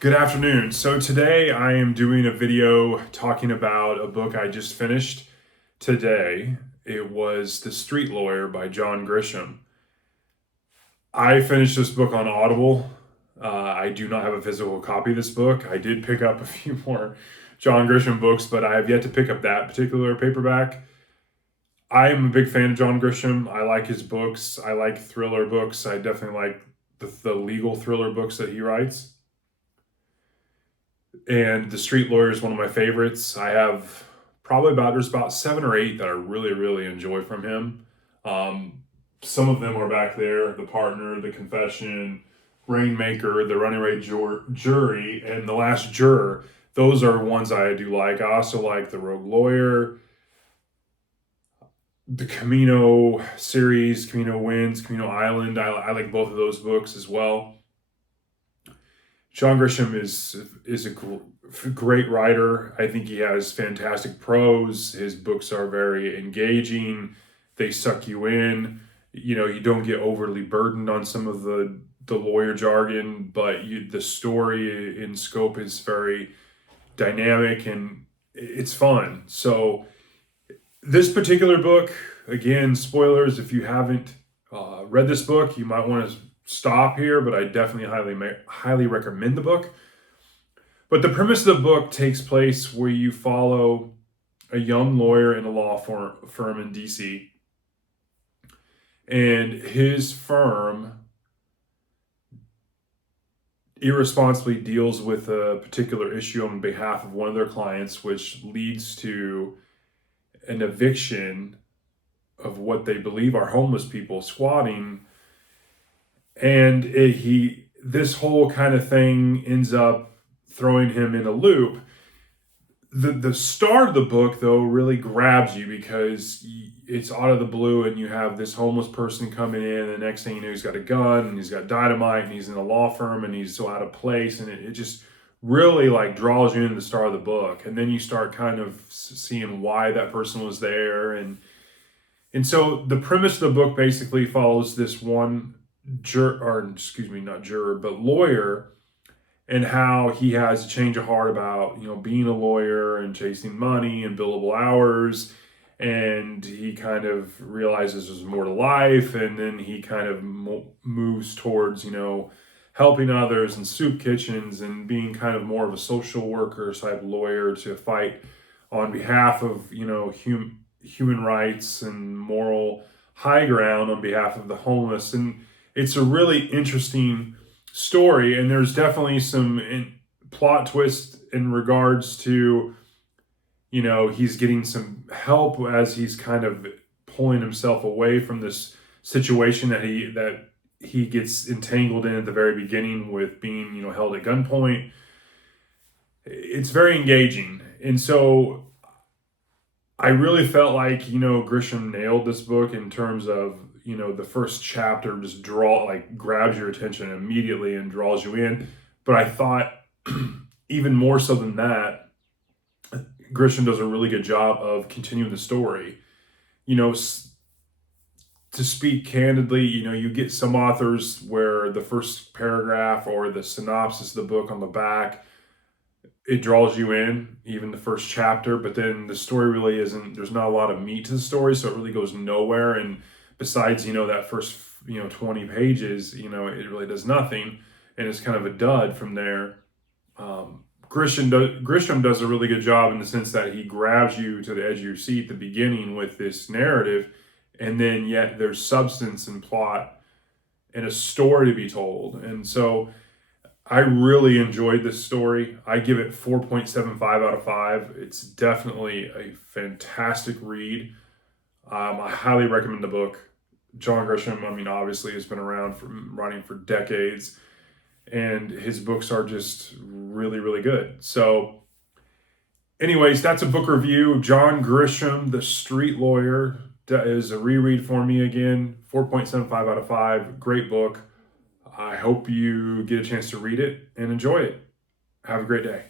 Good afternoon. So today I am doing a video talking about a book I just finished today. It was The Street Lawyer by John Grisham. I finished this book on Audible. I do not have a physical copy of this book. I did pick up a few more John Grisham books, but I have yet to pick up that particular paperback. I am a big fan of John Grisham. I like his books. I like thriller books. I definitely like the legal thriller books that he writes. And The Street Lawyer is one of my favorites. I have there's about seven or eight that I really enjoy from him. Um, some of them are back there: The Partner, The Confession, Rainmaker, The Runaway Jury, and The Last Juror. Those are ones I do like. I also like The Rogue Lawyer, the Camino series, Camino Winds, Camino Island. I like both of those books as well. John Grisham is a great writer. I think he has fantastic prose. His books are very engaging. They suck you in. You don't get overly burdened on some of the lawyer jargon, but the story in scope is very dynamic and it's fun. So this particular book, again, spoilers if you haven't read this book, you might want to stop here, but I definitely highly recommend the book. But the premise of the book takes place where you follow a young lawyer in a law firm in DC, and his firm irresponsibly deals with a particular issue on behalf of one of their clients, which leads to an eviction of what they believe are homeless people squatting. And this whole kind of thing ends up throwing him in a loop. The start of the book, though, really grabs you because it's out of the blue, and you have this homeless person coming in, and the next thing you know, he's got a gun, and he's got dynamite, and he's in a law firm, and he's so out of place, and it just really like draws you into the start of the book. And then you start kind of seeing why that person was there. And so the premise of the book basically follows this one not juror, but lawyer, and how he has a change of heart about being a lawyer and chasing money and billable hours, and he kind of realizes there's more to life, and then he kind of moves towards helping others in soup kitchens and being kind of more of a social worker type lawyer to fight on behalf of human rights and moral high ground on behalf of the homeless. And it's a really interesting story, and there's definitely some plot twist in regards to he's getting some help as he's kind of pulling himself away from this situation that he gets entangled in at the very beginning with being held at gunpoint. It's very engaging, and so I really felt like Grisham nailed this book in terms of the first chapter just grabs your attention immediately and draws you in. But I thought even more so than that, Grisham does a really good job of continuing the story. To speak candidly, you get some authors where the first paragraph or the synopsis of the book on the back, it draws you in, even the first chapter, but then the story really isn't, there's not a lot of meat to the story, so it really goes nowhere. And besides, that first, 20 pages, it really does nothing, and it's kind of a dud from there. Grisham does a really good job in the sense that he grabs you to the edge of your seat at the beginning with this narrative, and then yet there's substance and plot and a story to be told. And so I really enjoyed this story. I give it 4.75 out of 5. It's definitely a fantastic read. I highly recommend the book. John Grisham, obviously has been around for writing for decades, and his books are just really good. So anyways, that's a book review. John Grisham, The Street Lawyer, is a reread for me again. 4.75 out of 5. Great book. I hope you get a chance to read it and enjoy it. Have a great day.